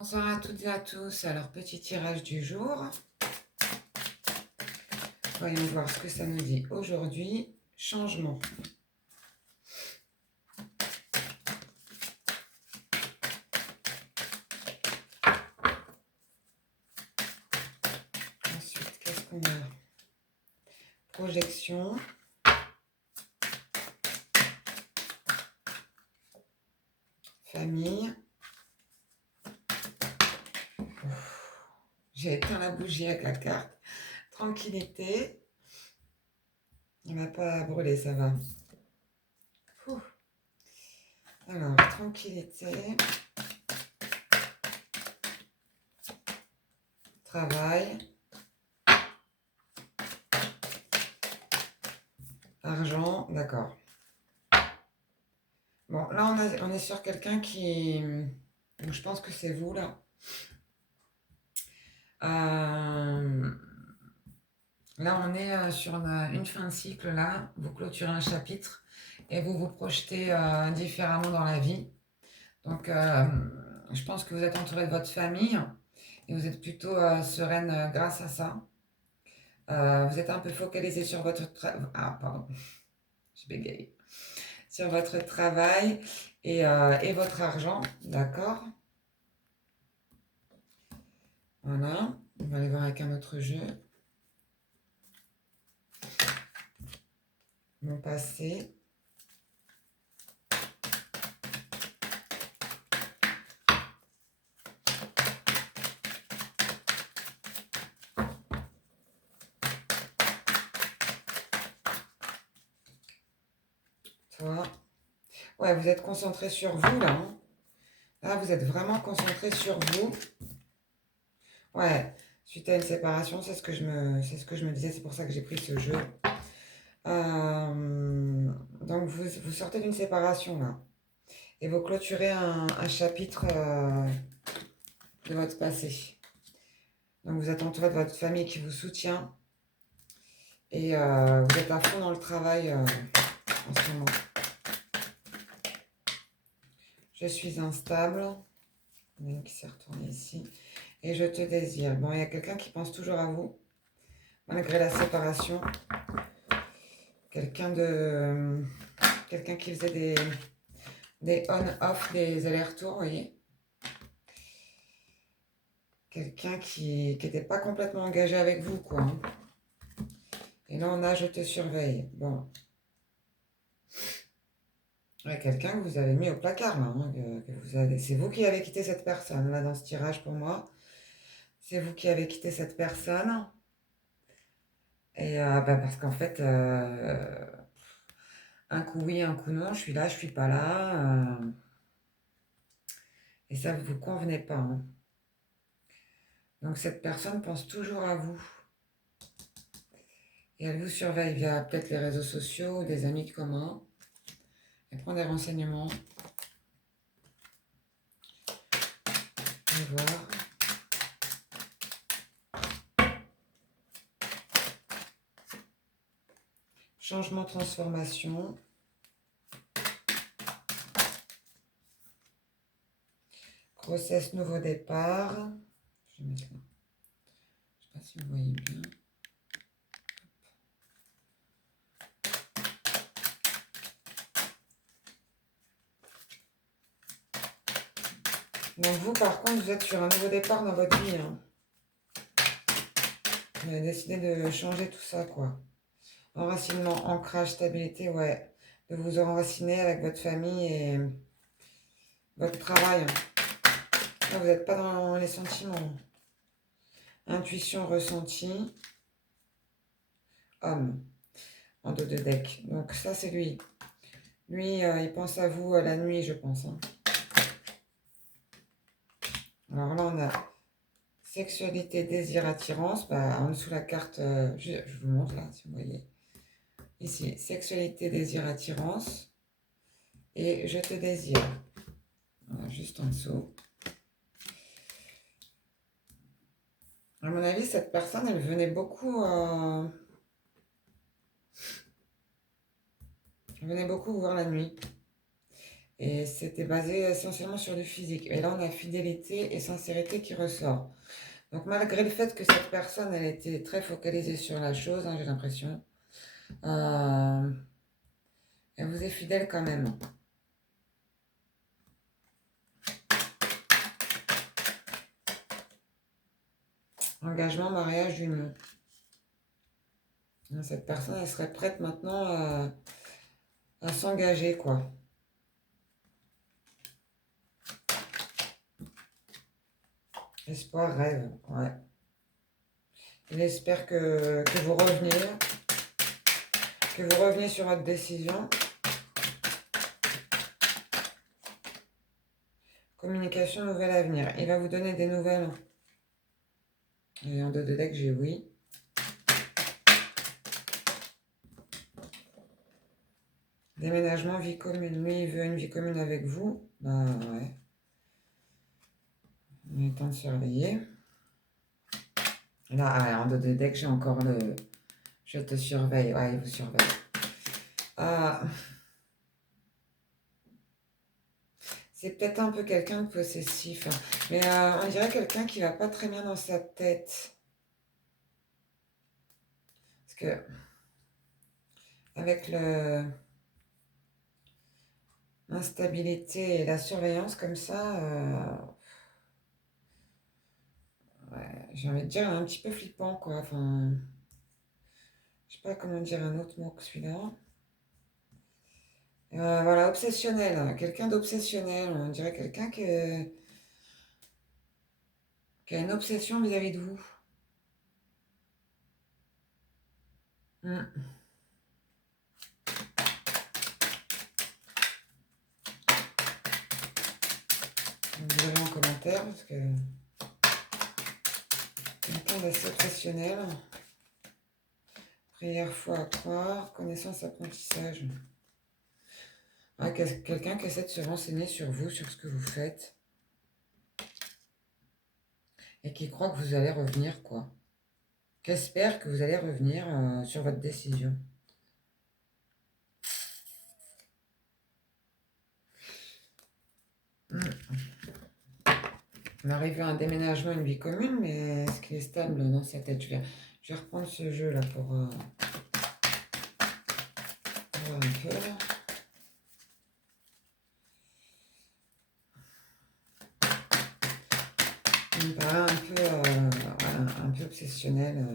Bonsoir à toutes et à tous. Alors, petit tirage du jour. Voyons voir ce que ça nous dit aujourd'hui. Changement. Ensuite, qu'est-ce qu'on a? Projection. Famille. J'ai éteint la bougie avec la carte. Tranquillité. On n'a pas à brûler, ça va. Ouh. Alors, tranquillité. Travail. Argent, d'accord. Bon, là, on est sur quelqu'un qui... Je pense que c'est vous, là. Là, on est sur une fin de cycle, là. Vous clôturez un chapitre et vous vous projetez différemment dans la vie. Donc, je pense que vous êtes entouré de votre famille et vous êtes plutôt sereine grâce à ça. Vous êtes un peu focalisé sur votre... Ah, pardon, je bégaye. Sur votre travail et votre argent, d'accord? Voilà, on va aller voir avec un autre jeu. Mon passé. Toi. Ouais, vous êtes concentré sur vous, là. Hein. Là, vous êtes vraiment concentré sur vous. Ouais, suite à une séparation, c'est ce que je me disais, c'est pour ça que j'ai pris ce jeu. Donc, vous sortez d'une séparation, là. Et vous clôturez un chapitre de votre passé. Donc, vous êtes entouré de votre famille qui vous soutient. Et vous êtes à fond dans le travail en ce moment. Je suis instable. Il y en a une qui s'est retournée ici. Et je te désire. Bon, il y a quelqu'un qui pense toujours à vous, malgré la séparation. Quelqu'un qui faisait des on-off, des allers-retours, vous voyez. Quelqu'un qui n'était pas complètement engagé avec vous, quoi. Hein. Et là, on a « je te surveille ». Bon. Ouais, quelqu'un que vous avez mis au placard, là. Hein, c'est vous qui avez quitté cette personne, là, dans ce tirage, pour moi. C'est vous qui avez quitté cette personne. Et parce qu'en fait, un coup oui, un coup non, je suis là, je suis pas là. Et ça ne vous convenait pas. Hein. Donc cette personne pense toujours à vous. Et elle vous surveille via peut-être les réseaux sociaux ou des amis communs. Elle prend des renseignements. On va voir. Changement, transformation. Grossesse, nouveau départ. Je vais mettre là. Je ne sais pas si vous voyez bien. Donc vous, par contre, vous êtes sur un nouveau départ dans votre vie. Hein. Vous avez décidé de changer tout ça, quoi. Enracinement, ancrage, stabilité, ouais. De vous enraciner avec votre famille et votre travail. Là, vous n'êtes pas dans les sentiments. Intuition, ressenti. Homme, en dos de deck. Donc ça, c'est lui. Lui, il pense à vous la nuit, je pense. Hein. Alors là, on a sexualité, désir, attirance. Bah, en dessous la carte, je vous montre là, si vous voyez. Ici, sexualité, désir, attirance. Et je te désire. Voilà, juste en dessous. À mon avis, cette personne, elle venait beaucoup... elle venait beaucoup vous voir la nuit. Et c'était basé essentiellement sur le physique. Et là, on a fidélité et sincérité qui ressort. Donc, malgré le fait que cette personne, elle était très focalisée sur la chose, hein, j'ai l'impression, euh, elle vous est fidèle quand même. Engagement, mariage, union. Cette personne, elle serait prête maintenant à s'engager, quoi. Espoir, rêve, ouais. Il espère que vous reveniez sur votre décision. Communication, nouvel avenir. Il va vous donner des nouvelles. Et en deux de deck, j'ai oui. Déménagement, vie commune. Lui, il veut une vie commune avec vous. Bah ouais. Il est temps de surveiller. Là, en deux de deck, j'ai encore le... Je te surveille. Ouais, il vous surveille. C'est peut-être un peu quelqu'un de possessif. Hein. Mais on dirait quelqu'un qui va pas très bien dans sa tête. Parce que... Avec l'instabilité et la surveillance comme ça... ouais, j'ai envie de dire un petit peu flippant, quoi. Enfin... Je sais pas comment dire un autre mot que celui-là. Voilà, obsessionnel. Hein. Quelqu'un d'obsessionnel. On dirait quelqu'un qui a une obsession vis-à-vis de vous. Vous verrez en commentaire parce que quelqu'un d'assez obsessionnel. Prière, foi à croire, connaissance, apprentissage. Ah, quelqu'un qui essaie de se renseigner sur vous, sur ce que vous faites. Et qui croit que vous allez revenir, quoi. Qui espère que vous allez revenir sur votre décision. On arrive à un déménagement, une vie commune, mais est-ce qu'il est stable dans sa tête? Je vais reprendre ce jeu là pour voir un peu. Là. Il me paraît un peu obsessionnel.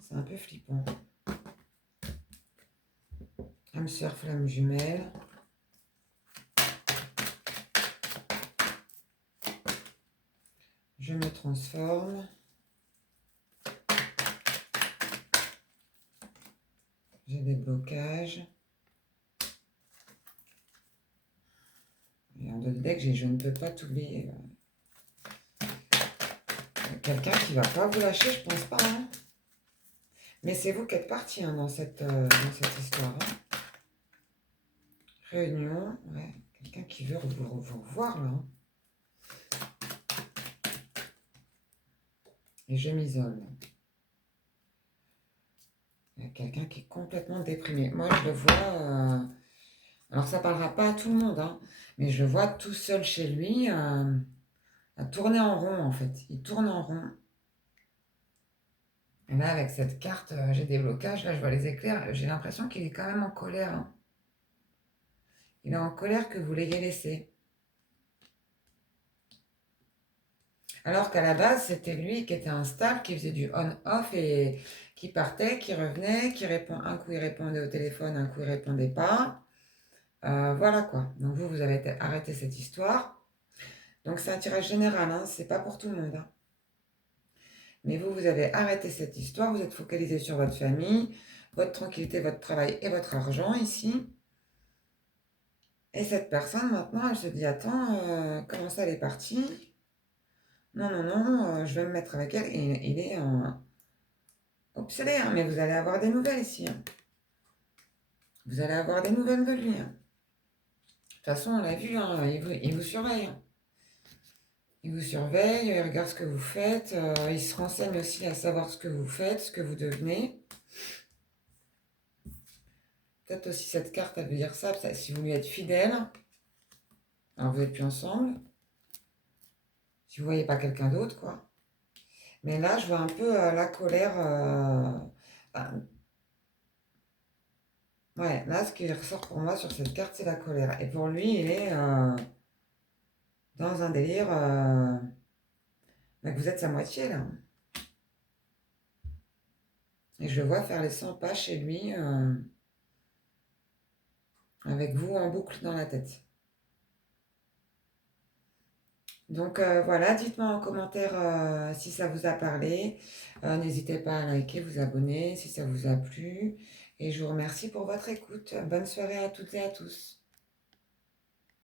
C'est un peu flippant. Âme sœur, flamme jumelle. Je me transforme. J'ai des blocages. Et en deux de deck, j'ai je ne peux pas t'oublier. Quelqu'un qui va pas vous lâcher, je pense pas. Hein. Mais c'est vous qui êtes parti hein, dans cette histoire. Hein. Réunion, ouais. Quelqu'un qui veut vous revoir là. Hein. Et je m'isole. Il y a quelqu'un qui est complètement déprimé. Moi, je le vois... alors, ça parlera pas à tout le monde, hein, mais je le vois tout seul chez lui à tourner en rond, en fait. Il tourne en rond. Et là, avec cette carte, j'ai des blocages. Là, je vois les éclairs. J'ai l'impression qu'il est quand même en colère. Hein. Il est en colère que vous l'ayez laissé. Alors qu'à la base, c'était lui qui était instable, qui faisait du on-off et qui partait, qui revenait, qui répond. Un coup, il répondait au téléphone, un coup, il répondait pas. Voilà quoi. Donc vous avez arrêté cette histoire. Donc c'est un tirage général, hein, c'est pas pour tout le monde. Hein. Mais vous avez arrêté cette histoire, vous êtes focalisé sur votre famille, votre tranquillité, votre travail et votre argent ici. Et cette personne, maintenant, elle se dit, attends, comment ça, elle est partie? Non, non, non, je vais me mettre avec elle. Et il est obsédé, hein, mais vous allez avoir des nouvelles ici. Hein. Vous allez avoir des nouvelles de lui. Hein. De toute façon, on l'a vu, hein, il vous surveille. Hein. Il vous surveille, il regarde ce que vous faites, il se renseigne aussi à savoir ce que vous faites, ce que vous devenez. peut-être aussi cette carte, elle veut dire ça, si vous lui êtes fidèle, alors vous n'êtes plus ensemble, si vous voyez pas quelqu'un d'autre, quoi. Mais là, je vois un peu la colère. Ben, ouais, là, ce qui ressort pour moi sur cette carte, c'est la colère. Et pour lui, il est dans un délire que vous êtes sa moitié, là. Et je le vois faire les 100 pas chez lui avec vous en boucle dans la tête. Donc voilà, dites-moi en commentaire si ça vous a parlé. N'hésitez pas à liker, vous abonner si ça vous a plu. Et je vous remercie pour votre écoute. Bonne soirée à toutes et à tous.